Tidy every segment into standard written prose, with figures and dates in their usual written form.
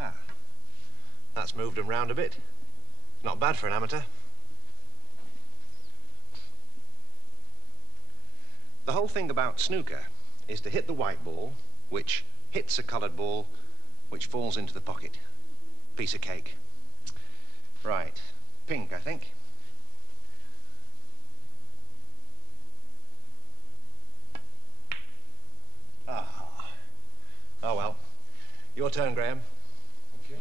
Ah, that's moved them round a bit. Not bad for an amateur. The whole thing about snooker is to hit the white ball, which hits a coloured ball, which falls into the pocket. Piece of cake. Right, pink, I think. Ah. Oh well. Your turn, Graham. Thank you.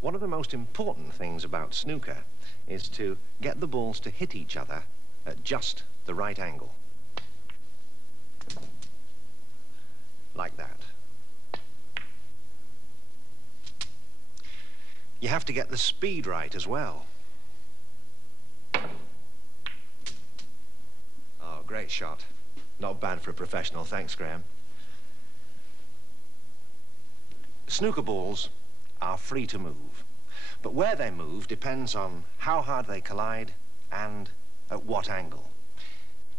One of the most important things about snooker is to get the balls to hit each other at just the right angle. Like that. You have to get the speed right as well. Oh, great shot. Not bad for a professional, thanks, Graham. Snooker balls are free to move, but where they move depends on how hard they collide and at what angle.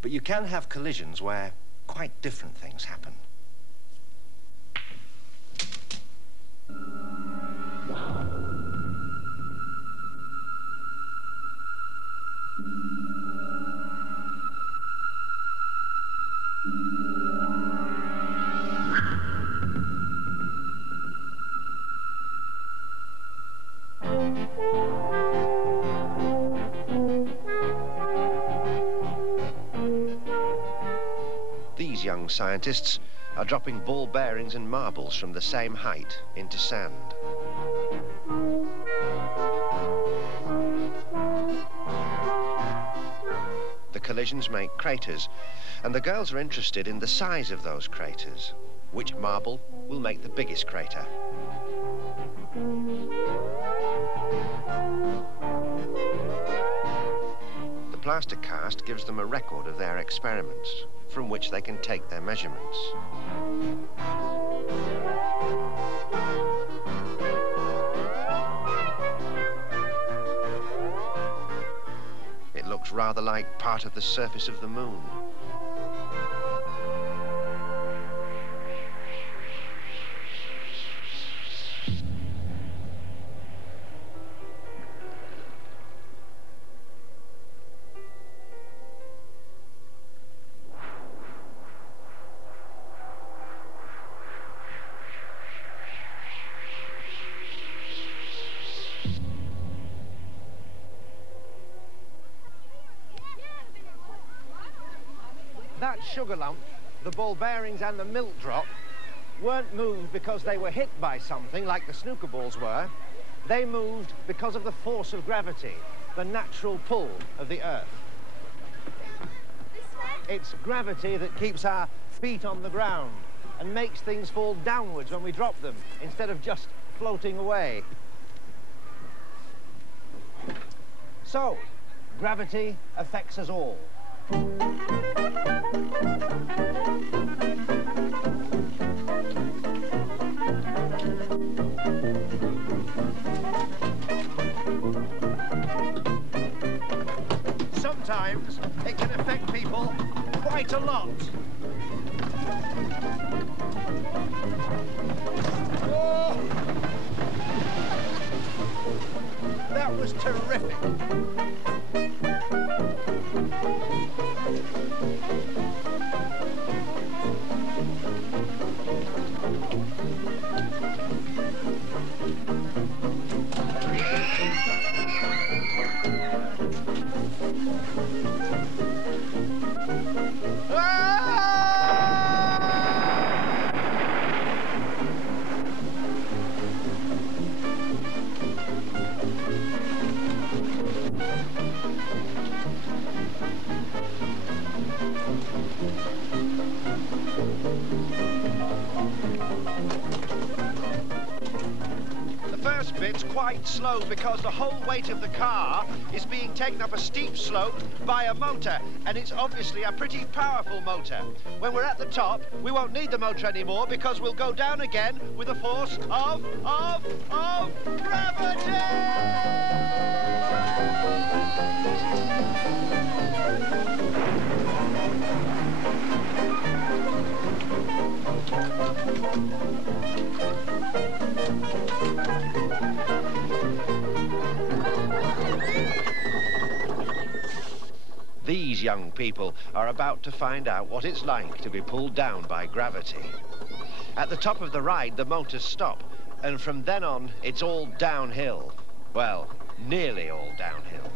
But you can have collisions where quite different things happen. These young scientists are dropping ball bearings and marbles from the same height into sand. The collisions make craters, and the girls are interested in the size of those craters. Which marble will make the biggest crater? The plaster cast gives them a record of their experiments, from which they can take their measurements. It looks rather like part of the surface of the moon. That sugar lump, the ball bearings and the milk drop weren't moved because they were hit by something like the snooker balls were. They moved because of the force of gravity, the natural pull of the Earth. It's gravity that keeps our feet on the ground and makes things fall downwards when we drop them instead of just floating away. So, gravity affects us all. Sometimes it can affect people quite a lot. Oh! That was terrific. quite slow because the whole weight of the car is being taken up a steep slope by a motor, and it's obviously a pretty powerful motor. When we're at the top, we won't need the motor anymore because we'll go down again with the force of gravity! These young people are about to find out what it's like to be pulled down by gravity. At the top of the ride, the motors stop, and from then on, it's all downhill. Well, nearly all downhill.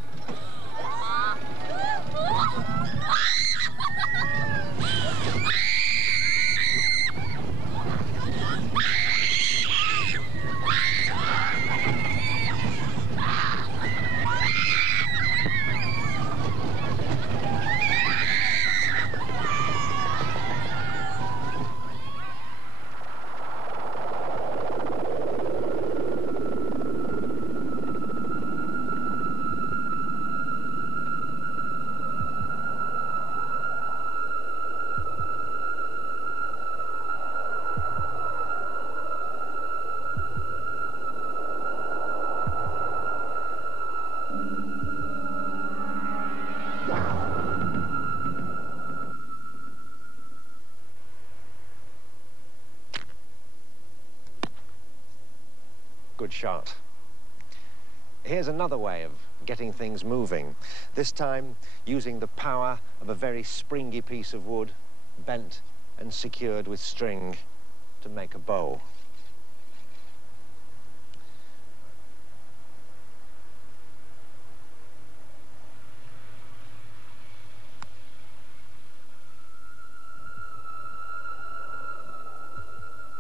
Good shot. Here's another way of getting things moving, this time using the power of a very springy piece of wood, bent and secured with string to make a bow.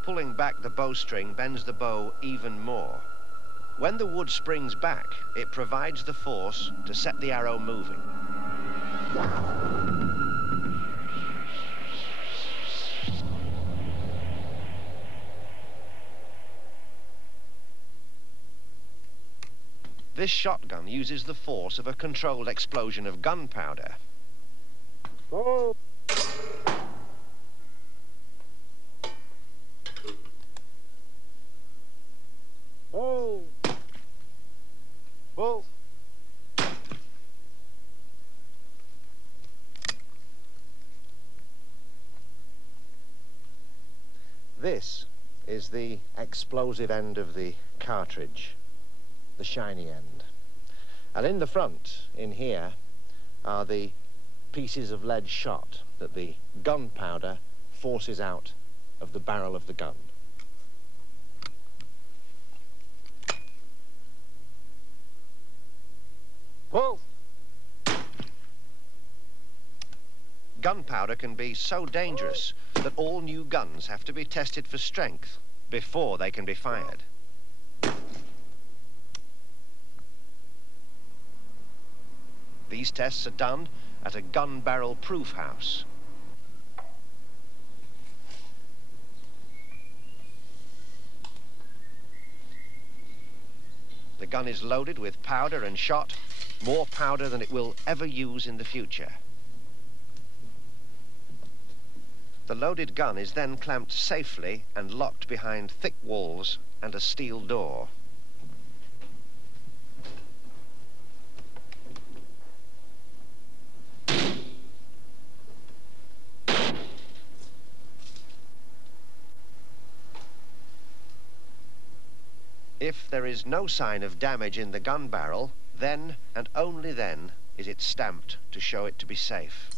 Pulling back the bowstring bends the bow even more. When the wood springs back, it provides the force to set the arrow moving. This shotgun uses the force of a controlled explosion of gunpowder. Oh. Oh. Oh. This is the explosive end of the cartridge, the shiny end. And in the front, in here, are the pieces of lead shot that the gunpowder forces out of the barrel of the gun. Whoa! Gunpowder can be so dangerous that all new guns have to be tested for strength before they can be fired. These tests are done at a gun barrel proof house. The gun is loaded with powder and shot, more powder than it will ever use in the future. The loaded gun is then clamped safely and locked behind thick walls and a steel door. If there is no sign of damage in the gun barrel, then and only then is it stamped to show it to be safe.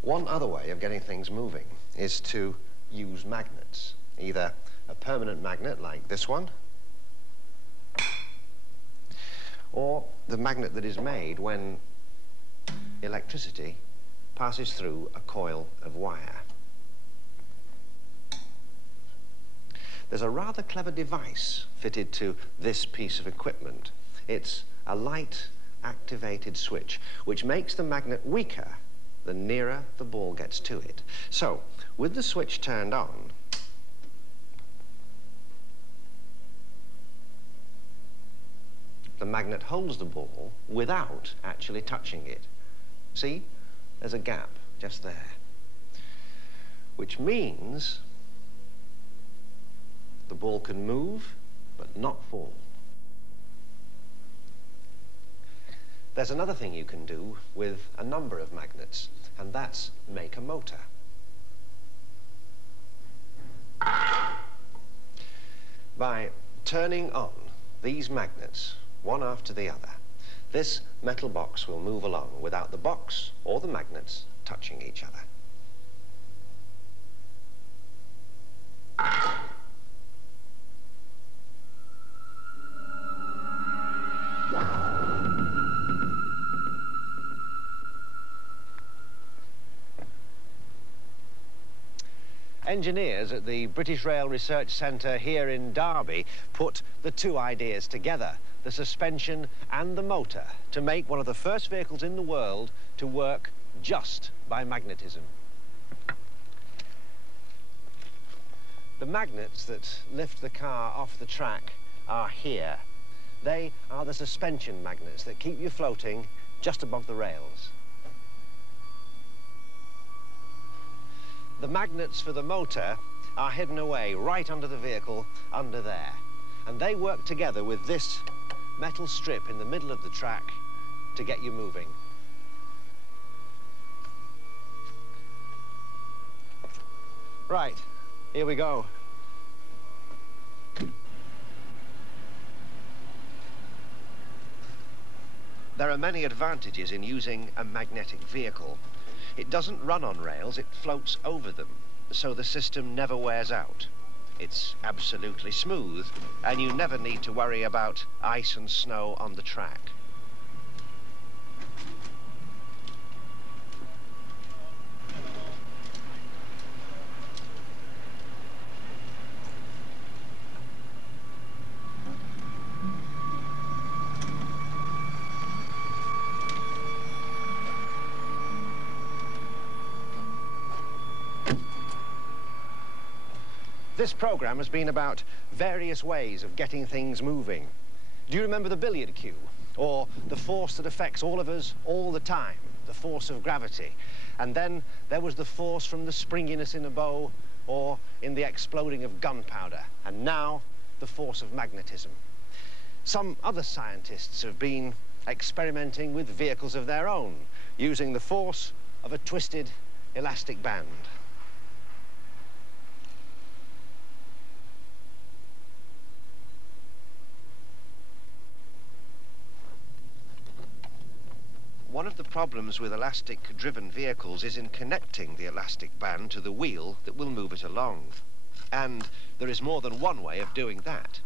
One other way of getting things moving is to use magnets, either a permanent magnet like this one, or the magnet that is made when electricity passes through a coil of wire. There's a rather clever device fitted to this piece of equipment. It's a light activated switch which makes the magnet weaker the nearer the ball gets to it. So, with the switch turned on, the magnet holds the ball without actually touching it. See? There's a gap just there. Which means the ball can move, but not fall. There's another thing you can do with a number of magnets, and that's make a motor. By turning on these magnets, one after the other, this metal box will move along without the box or the magnets touching each other. Engineers at the British Rail Research Centre here in Derby put the two ideas together, the suspension and the motor, to make one of the first vehicles in the world to work just by magnetism. The magnets that lift the car off the track are here. They are the suspension magnets that keep you floating just above the rails. The magnets for the motor are hidden away right under the vehicle, under there. And they work together with this metal strip in the middle of the track to get you moving. Right, here we go. There are many advantages in using a magnetic vehicle. It doesn't run on rails, it floats over them, so the system never wears out. It's absolutely smooth, and you never need to worry about ice and snow on the track. This programme has been about various ways of getting things moving. Do you remember the billiard cue? Or the force that affects all of us all the time, the force of gravity? And then there was the force from the springiness in a bow or in the exploding of gunpowder. And now, the force of magnetism. Some other scientists have been experimenting with vehicles of their own, using the force of a twisted elastic band. One of the problems with elastic-driven vehicles is in connecting the elastic band to the wheel that will move it along. And there is more than one way of doing that.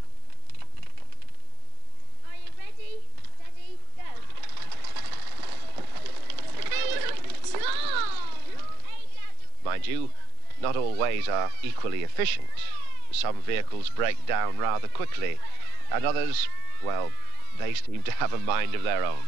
Are you ready? Steady, go. Mind you, not all ways are equally efficient. Some vehicles break down rather quickly, and others, well, they seem to have a mind of their own.